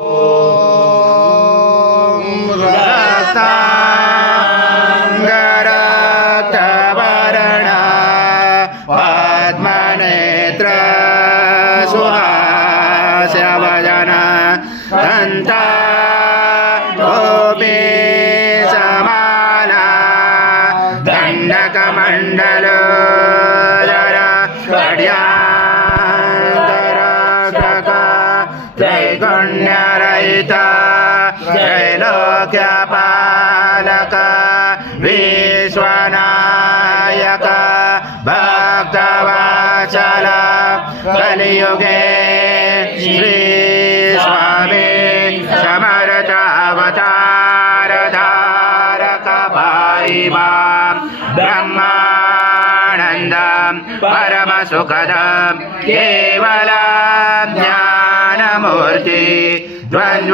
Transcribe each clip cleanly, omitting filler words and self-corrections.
ॐ रक्ताङ्गरक्तवर्णा पद्मनेत्र सुहास्यवदना दन्ता गोपी समाला दण्डकमण्डलोदरा खड्यान्तरक्षका त्रैगुण्यरहिता त्रैलोक्यपालक विश्वनायक भक्तवत्सल कलियुगे श्री स्वामी समर्थ अवतार धारक भाई मां ब्रह्मानन्दं परम सुखदं केवलं ज्ञानमूर्ति द्वन्द्वातीतं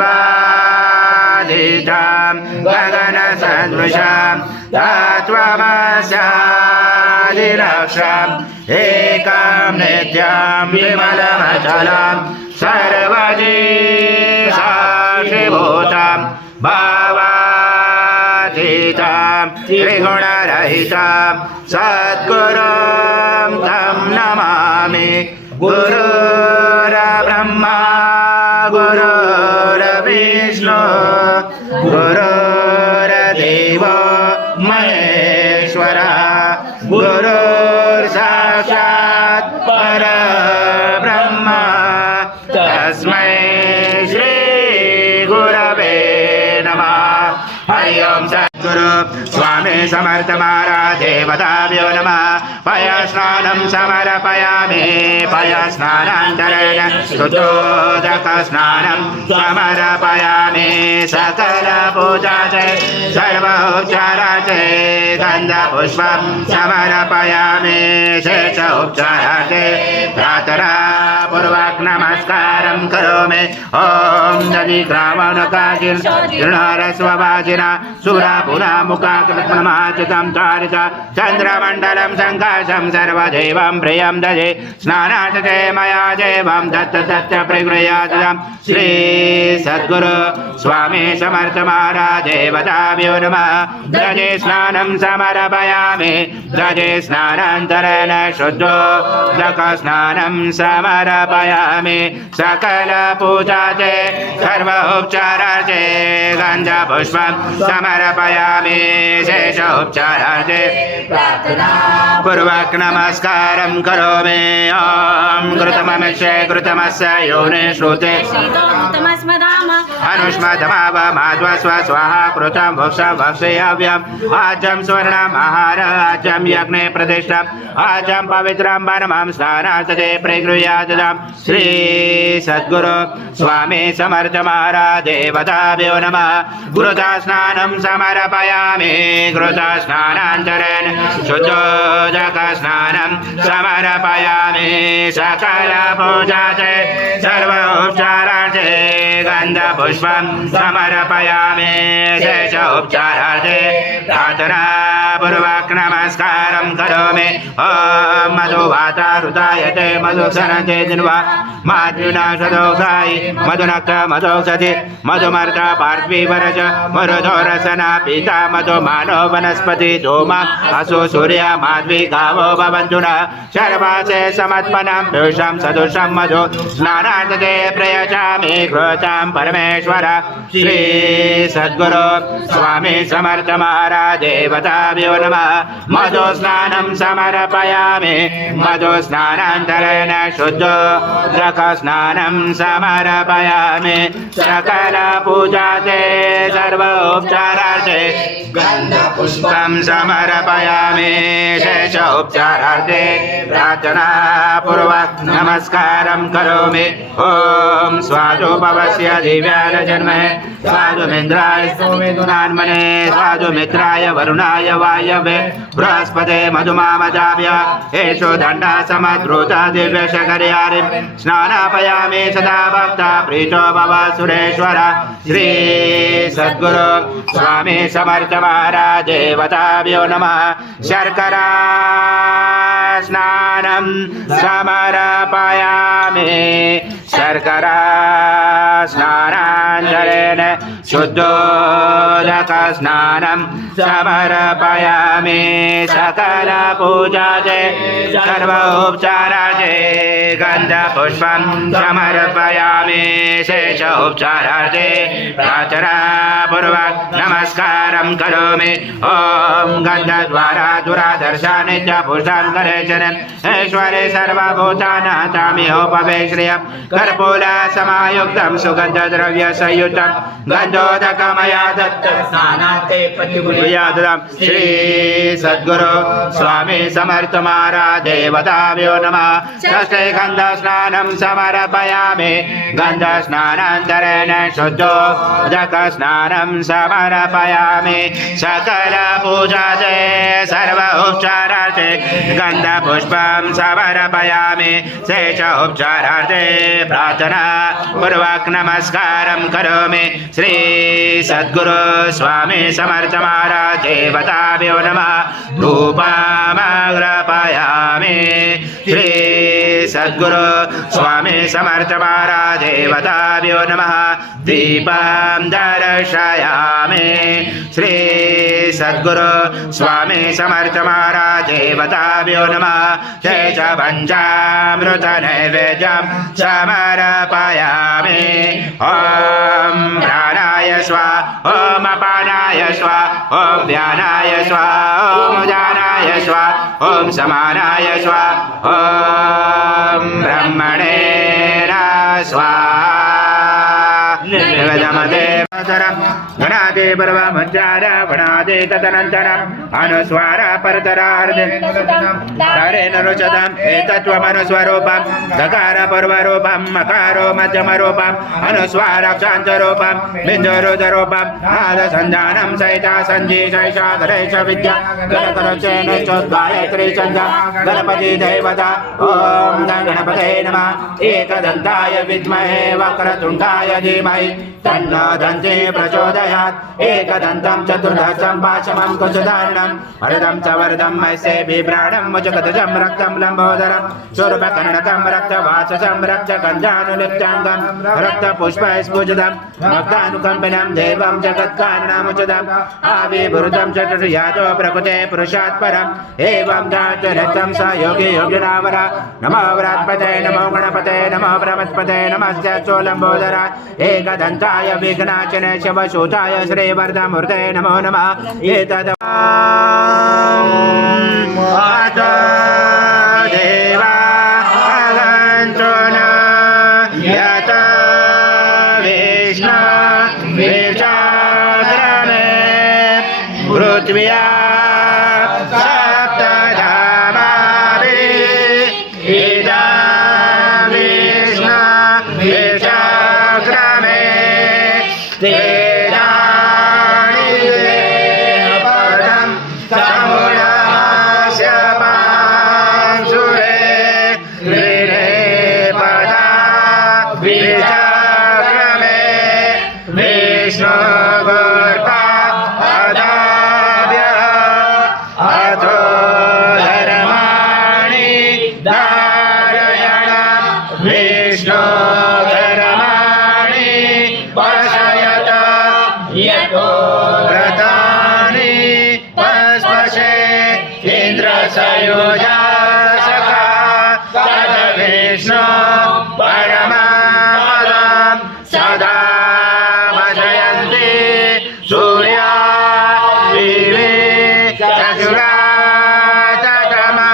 गगनसदृशं तत्त्वमस्यादिलक्ष्यम् एकं नित्यं विमलमचलं सर्वजीवसाक्षिभूतं भावातीतं त्रिगुणरहितं सद्गुरुं तं नमामि। गुरुर्ब्रह्मा गुरुर्विष्णु गुरुर्देवो महेश्वरः गुरुर्साक्षात् परब्रह्म तस्मै श्री गुरवे नमः। हरि ओं सद्गुरु स्वामी समर्थ महाराज देवताभ्यो नमः। पयस्नानं समर्पयामि पयस्नानान्तरेण शुद्धोदकस्नानं समर्पयामि सकलपूजा च सर्वोपचारा च गन्धपुष्पं समर्पयामि शेषोपचारा च प्रार्थना पूर्वक नमस्कारं करोमि। ॐ दधिक्रामणकाजिर्णरस्ववाजिना सुरापुरा मुखाकृतमाचितं तारिता चन्द्रमण्डलं सङ्काशं सर्वदेवं प्रियं दधे स्नानार्थे मया देवं दत्त प्रगृह्यातं श्री सद्गुरु स्वामी समर्थ महाराज देवताभ्यो नमः। दधे स्नानं समर्पयामि दधे स्नानान्तरेण शुद्धोदकस्नानं समर्पयामि सकलपूजा च सर्वोपचारार्थे गन्धपुष्पं समर्पयामि शेषोपचारार्थे पूर्वक नमस्कारं करोमि। ॐ घृतमस्य घृतमस्य योनि श्रुते अनुष्मदमाव माध्वस्व स्वाहा कृतं भुक्ष्य भक्षयाव्यम् आजं स्वर्णम् आहार आजं यज्ञे प्रतिष्ठम् आजं पवित्रं वनमं स्नानार्थे प्रगृह्यातं श्री सद्गुरु स्वामी समर्थ महाराज देवताभ्यो नमः। घृता स्नानं समर्पयामि घृता स्नानान्तरेण शुद्धोदकस्नानं समर्पयामि सकलपूजा च सर्वोपचारार्थे गन्धपुष्पं समर्पयामि शेषोपचारार्थे प्रार्थना पूर्वक नमस्कारं करोमि। ॐ मधुवातारुतायते मधुसनते जिन्वा मातृणा सदोषायि मधुनक्त मधोषधि मधुमर्त पार्थिवरज मरुधोरसना पीता मधुमानो वनस्पति धूमा असु सूर्य माध्वी गावो भवन्तु नः सर्वासे समत्पनं दोषं सदोषं मधु स्नानार्थे प्रयचामि घृतं परमेश्वर श्री सद्गुरु स्वामी समर्थ महाराज देवताभ्यो नमः। मधु स्नानं समर्पयामि मधु स्नानान्तरेण शुद्धोदकस्नानं समर्पयामि सकलपूजा च सर्वोपचारार्थे गन्धपुष्पं समर्पयामि शेषोपचारार्थे प्रार्थना पूर्वक नमस्कारं करोमि। ॐ स्वादुपवस्य दिव्याय जन्महे स्वादुमिन्द्राय सोमेदुनान्मने स्वादुमित्राय वरुणाय वायवे बृहस्पते मधुमामदाभ्य एषो दण्डा समद्रुता दिव्यशकर्यारिं स्नानापयामि सदा भक्ता प्रीतो भव सुरेश्वर श्री सद्गुरु स्वामी समर्थ महाराज देवताभ्यो नमः। शर्करा स्नानं समर्पयामि शर्करा स्नानान्तरेण शुद्धोदक स्नानं समर्पयामि सकल पूजाजे सर्वोपचाराजे गन्धपुष्पं समर्पयामि शेष उपचारार्थे प्रार्थना पूर्वक नमस्कारं करोमि ॐ गन्धद्वारा दुरादर्शानि च पुरुषां करेचनं ऐश्वरे सर्वभूतानाथामिहोपवेश्रियं कर्पूर समायुक्तं सुगन्धद्रव्यसंयुतं गन्धोदकमया दत्त स्नानार्थे प्रतिगुह्यादं श्री सद्गुरु स्वामी समर्थ महाराज देवताभ्यो नमः षष्ठे गन्धस्नानं समर्पयामि गन्धस्नानान्तरेण शुद्धोदक स्नानं समर्पयामि सकल पूजाजे सर्व उपचारार्थे गन्धपुष्पं समर्पयामि शेष उपचारार्थे प्रार्थना पूर्वक नमस्कारं करोमि श्री सद्गुरु स्वामी समर्थ महाराज देवताभ्यो नमः धूपमग्रपयामि श्री सद्गुरु स्वामी समर्थ महाराज देवताभ्यो नमः दीपं दर्शयामि श्री सद्गुरु स्वामी समर्थ महाराज देवताभ्यो नमः शेषपञ्चामृत नैवेद्यं समर्पयामि ॐ प्राणाय स्वाहा ॐ अपानाय स्वाहा ॐ व्यानाय स्वाहा ॐ उदानाय स्वाहा ॐ समानाय स्वाहा ॐ ब्रह्मणे स्वाहा गणादे पर्वमुच्चार गणादे तदनन्तरम् अनुस्वार परतरार्धे तारेण रुचतम् एतत्त्वमनुस्वरूपं दकार पूर्वरूपं मकारो मध्यमरूपम् अनुस्वारक्षान्तरूपं बिन्दुरुदरूपं नादसन्धानं सहिता सञ्जीशैषाधरेश विद्या गणकरचेन चोद्गायत्री छन्दा गणपति देवता ॐ गणपते नमः एकदन्ताय विद्महे वक्रतुण्डाय धीमहि तन्नो दन्ते प्रचोदयात् एकदन्तं चतुर्दशं पाशमं कुशधारणं वरदं च वरदं मैसे बिभ्राणं मुचगतजं रक्तं लम्बोदरं शूर्पकर्णकं रक्तवाचसं रक्तगन्धानुलिप्ताङ्गं रक्तपुष्पस्फुजितं भक्तानुकम्पिनं देवं जगत्कारणमुचितम् आविर्भूतं चतुर्यादो प्रकृते पुरुषात् परम् एवं दाचरतं स योगी योगिनावर नमो व्रात्पते नमो गणपते नमो ब्रह्मस्पते नमस्ते चोलम्बोदरा एकदन्ताय विघ्नाचने शिवसूताय श्रीवरदमूर्ते नमो नमः एतद् देवा अगन्तु न यत विष्णु विचाग्रमे पृथ्व्या सप्तधामाभिः इदं विष्णु विचाग्रमे तेजानि पदं समुदास्य पांसुरे त्रिणे पदा विचाग्रमे विष्णु गोर्पा अदाभ्यः अथो धर्माणि धारयण विष्णु धर्माणि पशयत यतो व्रतानि पस्पशे इन्द्रसयोजासका तद विष्णु परमपदं सदा भजयन्ति सूर्या चक्षुरा ततमा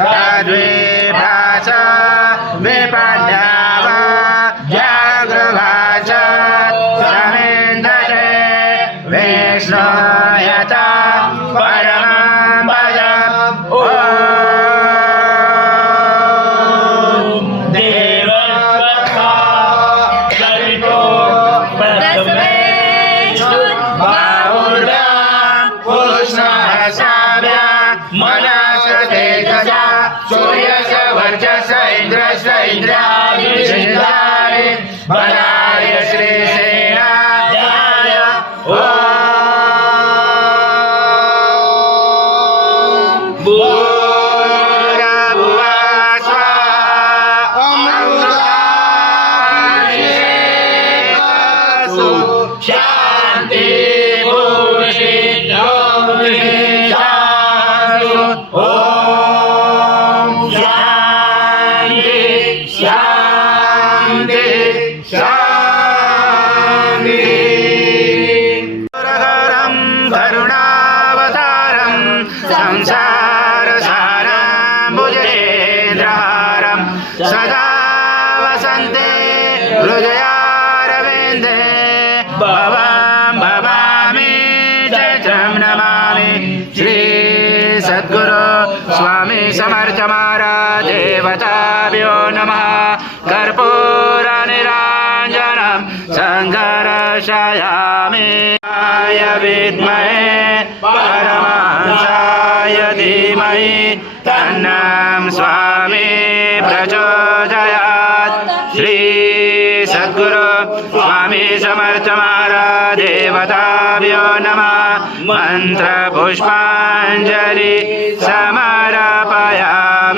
तद्विभास विपन्नव जागृभास समेन्दते विष्णु यथा परमं भजम् ॐ देवस्वत्वा सवितो बाहुर्भ्यां पुष्णहसाभ्या मनस तेजसा सूर्यस्य वर्चस इन्द्रस्य इन्द्रादिविषयाणि बलाय श्रीसेनाय ॐ भूरा शांति भूषि ओम शांति शांति शांति सुरगरं करुणावतारं संसारसारं भुजगेन्द्रहारं सदा वसन्ते हृदयारविन्दे भवं भवामि चैत्रं नमामि श्री सद्गुरु स्वामी समर्थ महाराज देवताभ्यो नमः कर्पूरनिराञ्जनं सङ्कर्षयामि विद्महे परमहंसाय धीमहि तन्नं स्वामी प्रचोदयात् श्री सद्गुरु स्वामी समर्थ महाराज देवताभ्यो नमः मंत्र पुष्पांजलि समा